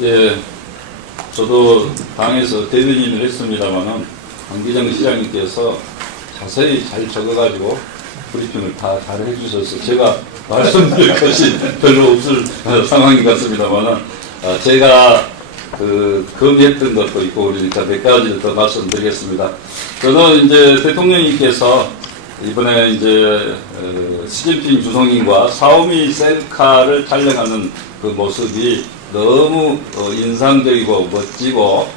예, 저도 당에서 대변인을 했습니다만은 강기정 시장님께서 자세히 잘 적어가지고 브리핑을 다 잘 해주셔서 제가 말씀드릴 것이 별로 없을 상황인 것 같습니다만은 제가 건의했던 것도 있고 그러니까 몇 가지 더 말씀드리겠습니다. 저는 이제 대통령님께서 이번에 이제 시진핑 주석님과 샤오미 셀카를 촬영하는 그 모습이 너무 인상적이고 멋지고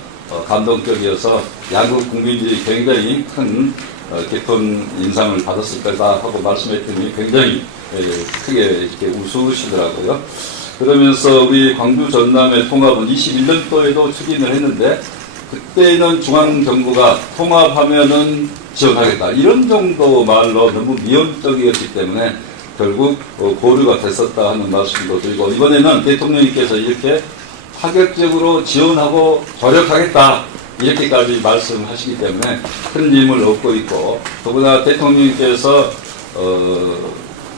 감동적이어서 양국 국민들이 굉장히 큰 깊은 인상을 받았을 거다 하고 말씀했더니 굉장히 크게 이렇게 웃으시더라고요. 그러면서 우리 광주 전남의 통합은 21년도에도 추진을 했는데 그때는 중앙정부가 통합하면은 지원하겠다 이런 정도 말로 너무 미온적이었기 때문에 결국 고려가 됐었다 하는 말씀도 드리고 이번에는 대통령님께서 이렇게 파격적으로 지원하고 조력하겠다 이렇게까지 말씀하시기 때문에 큰 힘을 얻고 있고 더구나 대통령님께서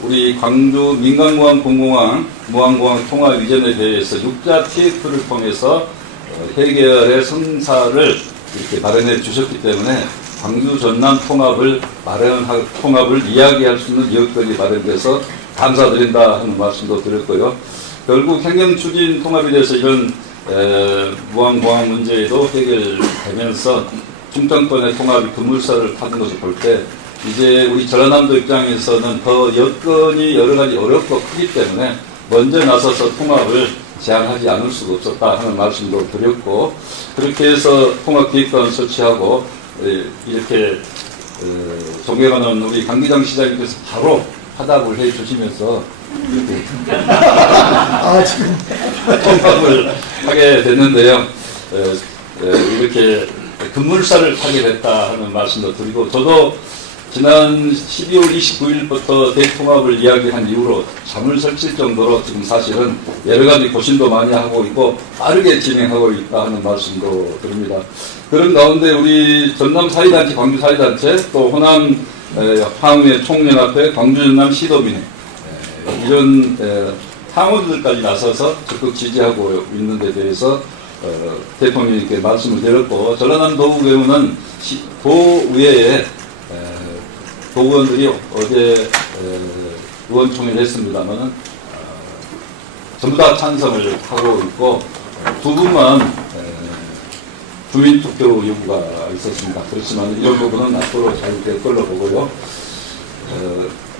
우리 광주 민간공항 공공항 무항공항 통합 이전에 대해서 육자 TF를 통해서 해결의 성사를 이렇게 마련해 주셨기 때문에 광주 전남 통합을 이야기할 수 있는 여건이 마련돼서 감사드린다 하는 말씀도 드렸고요. 결국 행정추진 통합에 대해서 이런 무항공항 문제도 해결되면서 중정권의 통합이 급물살을 타는 것을 볼 때 이제 우리 전라남도 입장에서는 더 여건이 여러 가지 어렵고 크기 때문에 먼저 나서서 통합을 제한하지 않을 수가 없었다 하는 말씀도 드렸고 그렇게 해서 통합기획단 설치하고 이렇게 존경하는 우리 강기정 시장님께서 바로 화답을 해 주시면서 이렇게 통합을 하게 됐는데요. 이렇게 급물살을 타게 됐다 하는 말씀도 드리고 저도 지난 12월 29일부터 대통합을 이야기한 이후로 잠을 설칠 정도로 지금 사실은 여러 가지 고심도 많이 하고 있고 빠르게 진행하고 있다 하는 말씀도 드립니다. 그런 가운데 우리 전남 사회단체, 광주 사회단체 또 호남 황후의 총연합회, 광주 전남 시도민회 이런 상호들까지 나서서 적극 지지하고 있는 데 대해서 대통령님께 말씀을 드렸고 전라남 도의회는 도의회에 도의원들이 어제 의원총회를 했습니다만 전부 다 찬성을 하고 있고 두 분만 주민투표 요구가 있었습니다. 그렇지만 이런 부분은 앞으로 잘 될 걸로 보고요.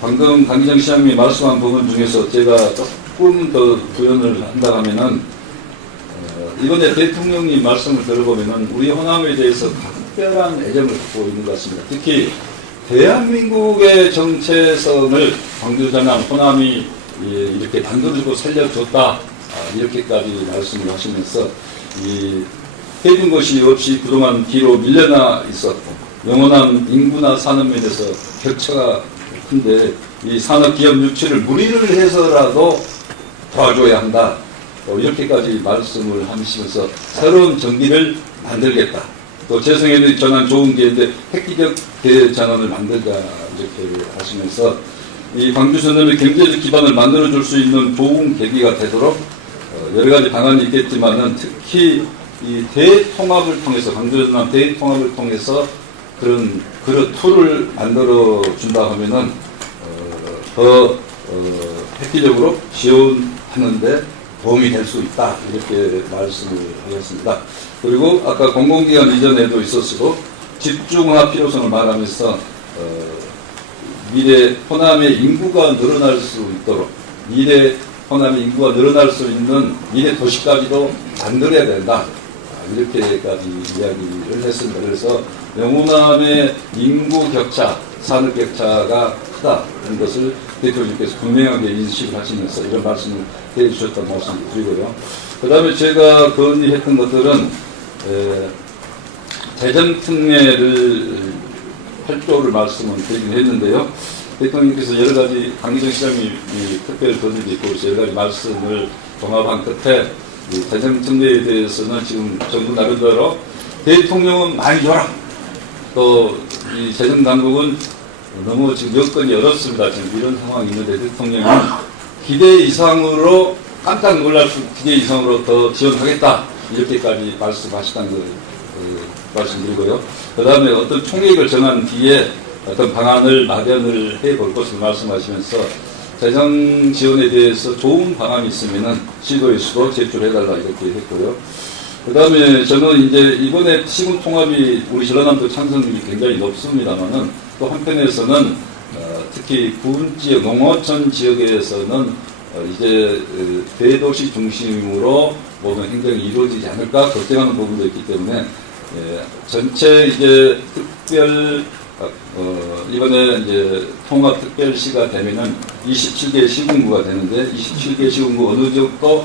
방금 강기정 시장님이 말씀한 부분 중에서 제가 조금 더 부연을 한다 하면은 이번에 대통령님 말씀을 들어보면은 우리 호남에 대해서 각별한 애정을 갖고 있는 것 같습니다. 특히 대한민국의 정체성을 광주 전남 호남이 이렇게 만들어주고 살려줬다 이렇게까지 말씀을 하시면서 해준 것이 없이 그동안 뒤로 밀려나 있었고 영원한 인구나 산업면에서 격차가 큰데 이 산업기업 유치를 무리를 해서라도 도와줘야 한다 이렇게까지 말씀을 하시면서 새로운 정기를 만들겠다. 또 재성에 전환 좋은 기회인데 획기적 대전환을 만들자 이렇게 하시면서 이 광주 전남의 경제적 기반을 만들어줄 수 있는 좋은 계기가 되도록 여러 가지 방안이 있겠지만은 특히 이 대통합을 통해서 광주 전남 대통합을 통해서 그런 툴을 만들어 준다 하면은 더 획기적으로 지원하는데 도움이 될 수 있다 이렇게 말씀을 하겠습니다. 그리고 아까 공공기관 이전에도 있었고 집중화 필요성을 말하면서 미래 호남의 인구가 늘어날 수 있도록 미래 호남의 인구가 늘어날 수 있는 미래 도시까지도 만들어야 된다 이렇게까지 이야기를 했습니다. 그래서 영호남의 인구 격차, 산업 격차가 크다 이런 것을 대통령께서 분명하게 인식을 하시면서 이런 말씀을 해주셨던 말씀을 드리고요. 그 다음에 제가 건의했던 것들은 재정특례를 8조를 말씀을 드리긴 했는데요. 대통령께서 여러 가지 강기정 시장님이 특별 건의도 있고 여러 가지 말씀을 종합한 끝에 재정특례에 대해서는 지금 정부 나름대로 대통령은 많이 줘라. 또 이 재정당국은 너무 지금 여건이 어렵습니다. 지금 이런 상황이 있는데 대통령은 기대 이상으로 깜짝 놀랄 수 기대 이상으로 더 지원하겠다. 이렇게까지 말씀하시다는 말씀드리고요. 그 다음에 어떤 총액을 정한 뒤에 어떤 방안을 마련을 해볼 것을 말씀하시면서 재정 지원에 대해서 좋은 방안이 있으면은 시도에서도 제출해달라 이렇게 했고요. 그 다음에 저는 이제 이번에 시군 통합이 우리 전라남도 찬성률이 굉장히 높습니다만은 또 한편에서는 특히 군 지역, 농어촌 지역에서는 이제 대도시 중심으로 모든 행정이 이루어지지 않을까 걱정하는 부분도 있기 때문에 전체 이제 특별 이번에 이제 통합특별시가 되면은 27개 시군구가 되는데 27개 시군구 어느 정도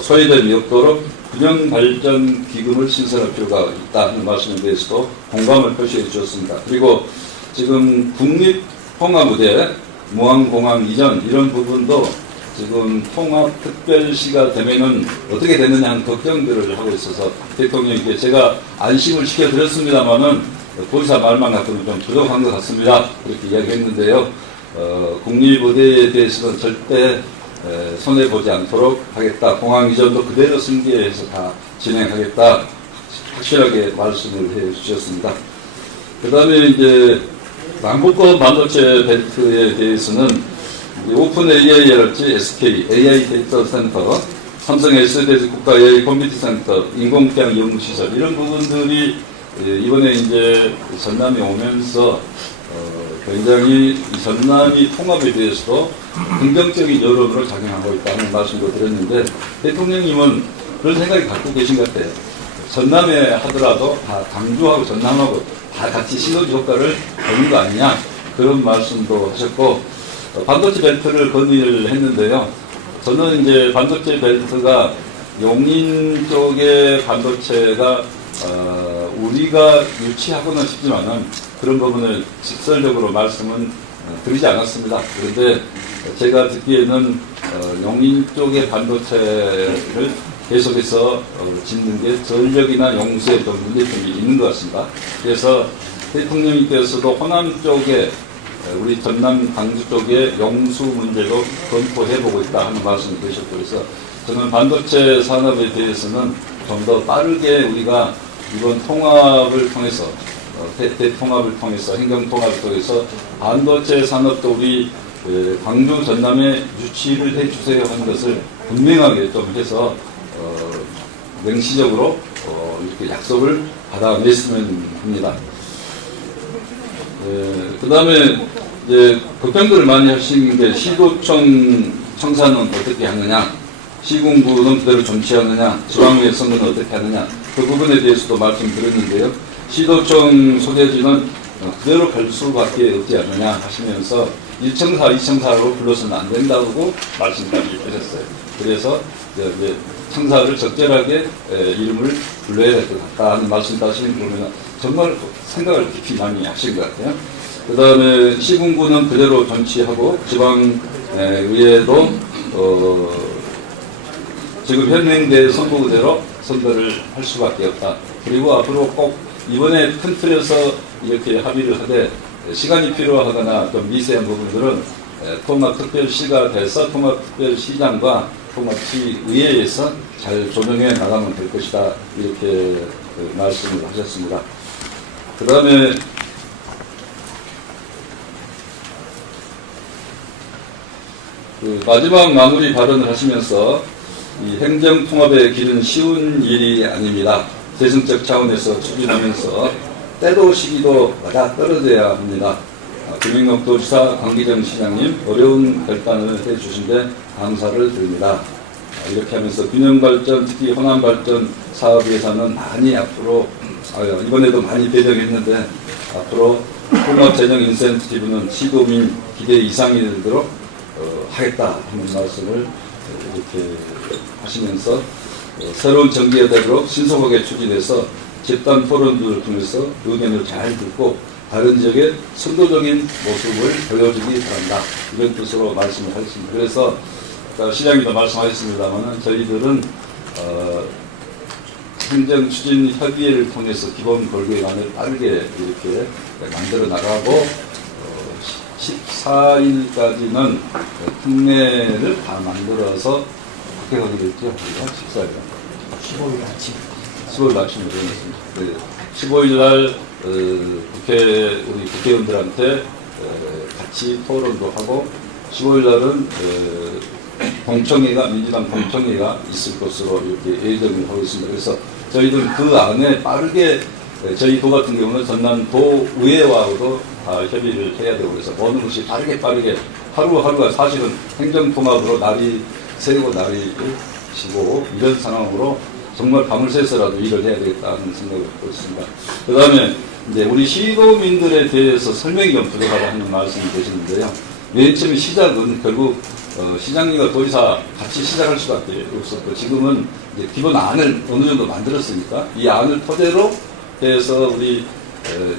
소외됨이 없도록 균형발전 기금을 신설할 필요가 있다는 말씀에 대해서도 공감을 표시해 주셨습니다. 그리고 지금 국립통합의대, 무안공항 이전 이런 부분도 지금 통합특별시가 되면은 어떻게 되느냐 하는 걱정들을 하고 있어서 대통령님께 제가 안심을 시켜드렸습니다만은 도지사 말만 갖고는 좀 부족한 것 같습니다. 그렇게 이야기했는데요. 국립의대에 대해서는 절대 손해보지 않도록 하겠다. 공항 이전도 그대로 승계해서 다 진행하겠다. 확실하게 말씀을 해 주셨습니다. 그 다음에 이제 남북권 반도체 벨트에 대해서는 오픈 AI랄지 SK, AI 데이터 센터, 삼성 SDS 국가 AI 컴퓨터 센터, 인공지능 연구시설 이런 부분들이 이번에 이제 전남에 오면서 굉장히 이 전남이 통합에 대해서도 긍정적인 여론으로 작용하고 있다는 말씀도 드렸는데 대통령님은 그런 생각이 갖고 계신 것 같아요. 전남에 하더라도 다 강주하고 전남하고 다 같이 시너지 효과를 보는 거 아니냐 그런 말씀도 하셨고 반도체 벨트를 건의를 했는데요. 저는 이제 반도체 벨트가 용인 쪽의 반도체가 우리가 유치하고는 싶지만은 그런 부분을 직설적으로 말씀은 드리지 않았습니다. 그런데 제가 듣기에는 용인 쪽의 반도체를 계속해서 짓는 게 전력이나 용수에 좀 문제점이 있는 것 같습니다. 그래서 대통령님께서도 호남 쪽에 우리 전남 광주 쪽에 용수 문제도 검토해보고 있다 하는 말씀을 드셨고 그래서 저는 반도체 산업에 대해서는 좀 더 빠르게 우리가 이번 통합을 통해서 대통합을 통해서 행정통합을 통해서 반도체 산업도 우리 광주 전남에 유치를 해주세요 하는 것을 분명하게 좀 해서 명시적으로 이렇게 약속을 받아냈으면 합니다. 그 다음에 이제 걱정들을 많이 하시는 게 시도청 청사는 어떻게 하느냐, 시군구는 그대로 존치하느냐, 지방의 선거는 어떻게 하느냐 그 부분에 대해서도 말씀드렸는데요. 시도청 소재지는 그대로 갈 수밖에 없지 않느냐 하시면서 1청사, 2청사로 불러서는 안 된다고 말씀까지 하셨어요. 그래서 이제 청사를 적절하게 이름을 불러야 될 것 같다 하는 말씀을 하시는 거 보면 정말 생각을 깊이 많이 하신 것 같아요. 그 다음에 시군구는 그대로 존치하고 지방의회도 지금 현행대 선거 그대로 선거를 할 수밖에 없다. 그리고 앞으로 꼭 이번에 큰 틀에서 이렇게 합의를 하되 시간이 필요하거나 좀 미세한 부분들은 통합특별시가 돼서 통합특별시장과 통합시의회에서 잘 조정해 나가면 될 것이다. 이렇게 말씀을 하셨습니다. 그 다음에 마지막 마무리 발언을 하시면서 이 행정통합의 길은 쉬운 일이 아닙니다. 재정적 차원에서 추진하면서 때도 시기도 맞아 떨어져야 합니다. 김영덕도지사, 강기정 시장님 어려운 결단을 해주신 데 감사를 드립니다. 이렇게 하면서 균형발전, 특히 호남발전 사업 예산은 많이 앞으로 이번에도 많이 배정했는데 앞으로 통합재정 인센티브는 시도민 기대 이상이 되도록 하겠다 하는 말씀을 이렇게 하시면서 새로운 정기가 되도록 신속하게 추진해서 집단 토론들을 통해서 의견을 잘 듣고 다른 지역의 선도적인 모습을 보여주기 바란다. 이런 뜻으로 말씀을 하셨습니다. 그래서 시장님도 말씀하셨습니다만 저희들은 행정추진협의회를 통해서 기본 골격안을 빠르게 이렇게 만들어 나가고 14일까지는 특례를 다 만들어서 어떻게 하기로 했죠? 우리가 식사를 15일 아침. 15일 아침에 했습니다. 네. 15일 날 우리 국회의원들한테 같이 토론도 하고 15일 날은 민주당 공청회가 있을 것으로 이렇게 예정을 하고 있습니다. 그래서 저희들 그 안에 빠르게 저희 도 같은 경우는 전남 도의회와도 다 협의를 해야 되고 그래서 어느 것이 빠르게 하루하루가 사실은 행정통합으로 날이 새고 날이 지고 이런 상황으로 정말 밤을 새서라도 일을 해야 되겠다는 생각을 갖고 있습니다. 그 다음에 이제 우리 시도민들에 대해서 설명이 좀 부족하다는 말씀이 계시는데요. 맨 처음 시작은 결국 시장님과 도지사 같이 시작할 수밖에 없었고 지금은 이제 기본 안을 어느 정도 만들었으니까 이 안을 토대로 해서 우리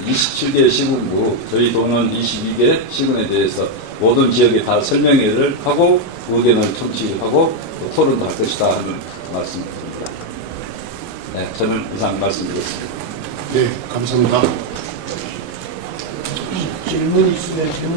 27개 시군구 저희 도는 22개 시군에 대해서 모든 지역에 다 설명회를 하고 의견을 청취하고 토론도 할 것이다 하는 말씀을 드립니다. 네, 저는 이상 말씀드렸습니다. 네, 감사합니다. 질문 있으면 질문